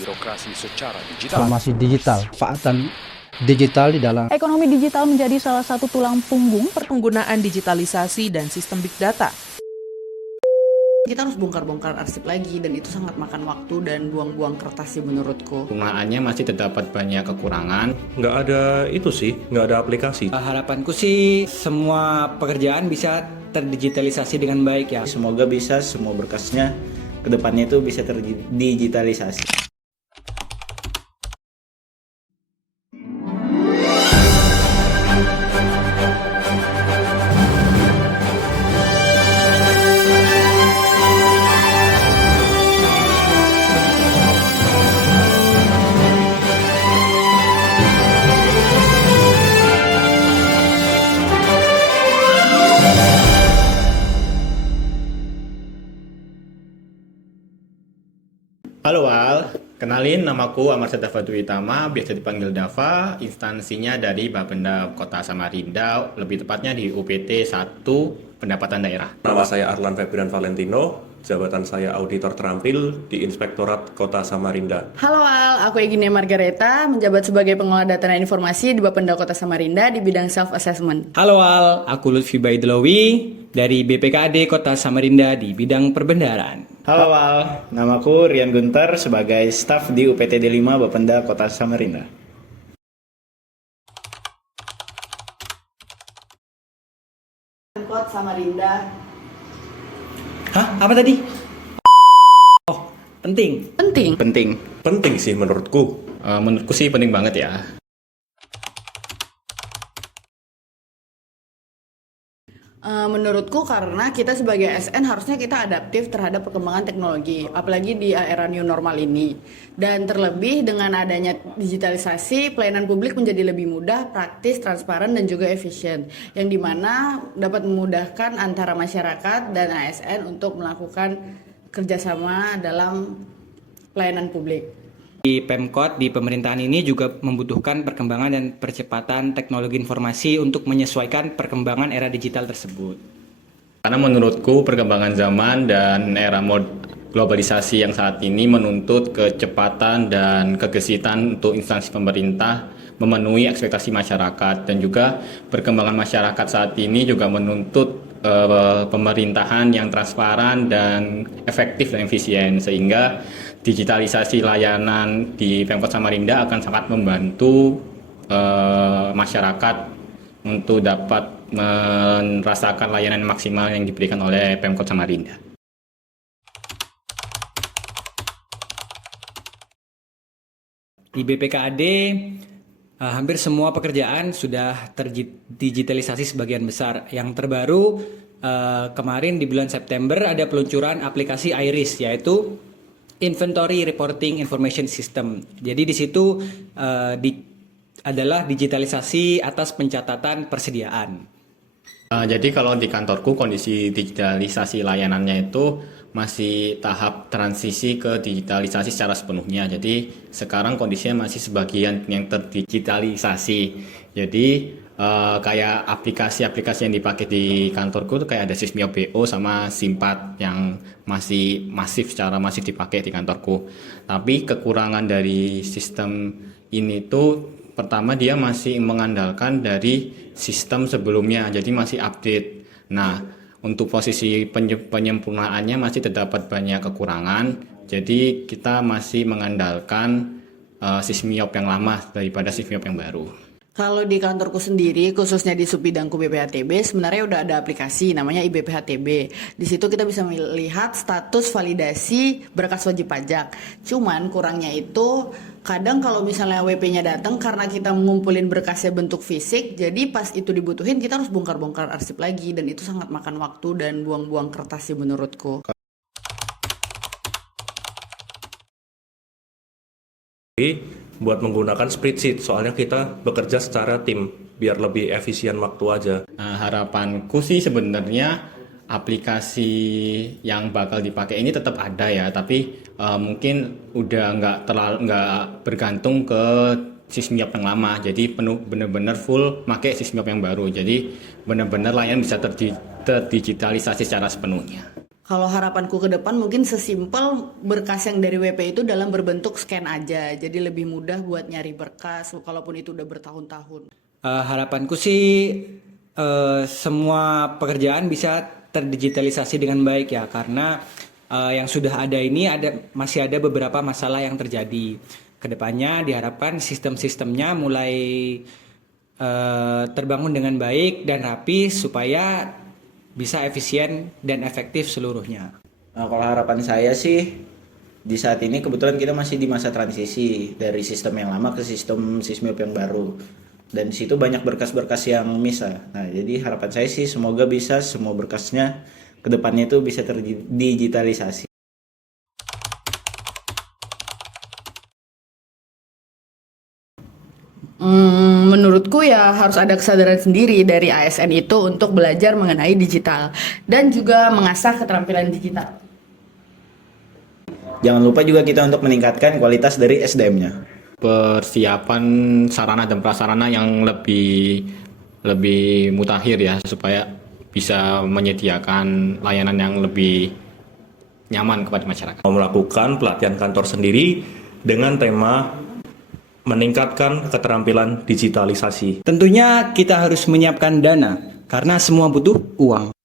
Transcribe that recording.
birokrasi secara digital. Transformasi digital, manfaatan digital di dalam Ekonomi digital menjadi salah satu tulang punggung penggunaan digitalisasi dan sistem big data. Kita harus bongkar-bongkar arsip lagi dan itu sangat makan waktu dan buang-buang kertas sih menurutku. Penggunaannya masih terdapat banyak kekurangan. Nggak ada itu sih, nggak ada aplikasi. Harapanku sih semua pekerjaan bisa terdigitalisasi dengan baik ya. Semoga bisa semua berkasnya kedepannya itu bisa terdigitalisasi. Halo Al, kenalin namaku Amar Sadafa Duitama, biasa dipanggil Dava, instansinya dari Bapenda Kota Samarinda, lebih tepatnya di UPT 1 Pendapatan Daerah. Nama saya Arlan Febrian Valentino, jabatan saya auditor terampil di Inspektorat Kota Samarinda. Halo Al, aku Egine Margareta, menjabat sebagai pengelola data dan informasi di Bapenda Kota Samarinda di bidang self-assessment. Halo Al, aku Lutfi Baidlawi dari BPKAD Kota Samarinda di bidang perbendaharaan. Halo Al, namaku Rian Gunter sebagai staf di UPT D5 Bapenda Kota Samarinda. Pemkot Samarinda. Hah? Apa tadi? Oh, penting. Penting. Penting sih menurutku. Menurutku sih penting banget ya. Menurutku karena kita sebagai ASN harusnya kita adaptif terhadap perkembangan teknologi, apalagi di era new normal ini. Dan terlebih dengan adanya digitalisasi, pelayanan publik menjadi lebih mudah, praktis, transparan, dan juga efisien. Yang dimana dapat memudahkan antara masyarakat dan ASN untuk melakukan kerjasama dalam pelayanan publik. Di Pemkot, di pemerintahan ini juga membutuhkan perkembangan dan percepatan teknologi informasi untuk menyesuaikan perkembangan era digital tersebut. Karena menurutku perkembangan zaman dan era globalisasi yang saat ini menuntut kecepatan dan kegesitan untuk instansi pemerintah memenuhi ekspektasi masyarakat, dan juga perkembangan masyarakat saat ini juga menuntut pemerintahan yang transparan dan efektif dan efisien, sehingga digitalisasi layanan di Pemkot Samarinda akan sangat membantu masyarakat untuk dapat merasakan layanan maksimal yang diberikan oleh Pemkot Samarinda. Di BPKAD, hampir semua pekerjaan sudah terdigitalisasi sebagian besar. Yang terbaru, kemarin di bulan September ada peluncuran aplikasi IRIS, yaitu Inventory Reporting Information System. Jadi di situ adalah digitalisasi atas pencatatan persediaan. Jadi kalau di kantorku kondisi digitalisasi layanannya itu masih tahap transisi ke digitalisasi secara sepenuhnya. Jadi sekarang kondisinya masih sebagian yang terdigitalisasi. Jadi kayak aplikasi-aplikasi yang dipakai di kantorku tuh kayak ada Sysmio BO sama Simpat yang masih secara masif dipakai di kantorku. Tapi kekurangan dari sistem ini tuh pertama dia masih mengandalkan dari sistem sebelumnya, jadi masih update. Nah, untuk posisi penyempurnaannya masih terdapat banyak kekurangan. Jadi kita masih mengandalkan Sysmiop yang lama daripada Sysmiop yang baru. Kalau di kantorku sendiri, khususnya di subbidangku BPHTB, sebenarnya udah ada aplikasi namanya iBPHTB. Di situ kita bisa melihat status validasi berkas wajib pajak. Cuman kurangnya itu kadang kalau misalnya WP-nya datang karena kita ngumpulin berkasnya bentuk fisik, jadi pas itu dibutuhin kita harus bongkar-bongkar arsip lagi dan itu sangat makan waktu dan buang-buang kertas sih menurutku. Buat menggunakan spreadsheet, soalnya kita bekerja secara tim biar lebih efisien waktu aja. Harapanku sih sebenarnya aplikasi yang bakal dipakai ini tetap ada ya, tapi mungkin udah nggak bergantung ke Sysmiop yang lama. Jadi benar-benar full pakai Sysmiop yang baru. Jadi benar-benar layanan bisa terdigitalisasi secara sepenuhnya. Kalau harapanku ke depan mungkin sesimpel berkas yang dari WP itu dalam berbentuk scan aja. Jadi lebih mudah buat nyari berkas kalaupun itu udah bertahun-tahun. Harapanku sih semua pekerjaan bisa terdigitalisasi dengan baik ya, karena yang sudah ada ini masih ada beberapa masalah yang terjadi. Kedepannya diharapkan sistem-sistemnya mulai terbangun dengan baik dan rapi supaya bisa efisien dan efektif seluruhnya. Nah, kalau harapan saya sih di saat ini kebetulan kita masih di masa transisi dari sistem yang lama ke sistem SISMIP yang baru. Dan di situ banyak berkas-berkas yang miss. Nah, jadi harapan saya sih semoga bisa semua berkasnya ke depannya itu bisa terdigitalisasi. Menurutku ya harus ada kesadaran sendiri dari ASN itu untuk belajar mengenai digital dan juga mengasah keterampilan digital. Jangan lupa juga kita untuk meningkatkan kualitas dari SDM-nya. Persiapan sarana dan prasarana yang lebih mutakhir ya, supaya bisa menyediakan layanan yang lebih nyaman kepada masyarakat. Melakukan pelatihan kantor sendiri dengan tema meningkatkan keterampilan digitalisasi. Tentunya kita harus menyiapkan dana karena semua butuh uang.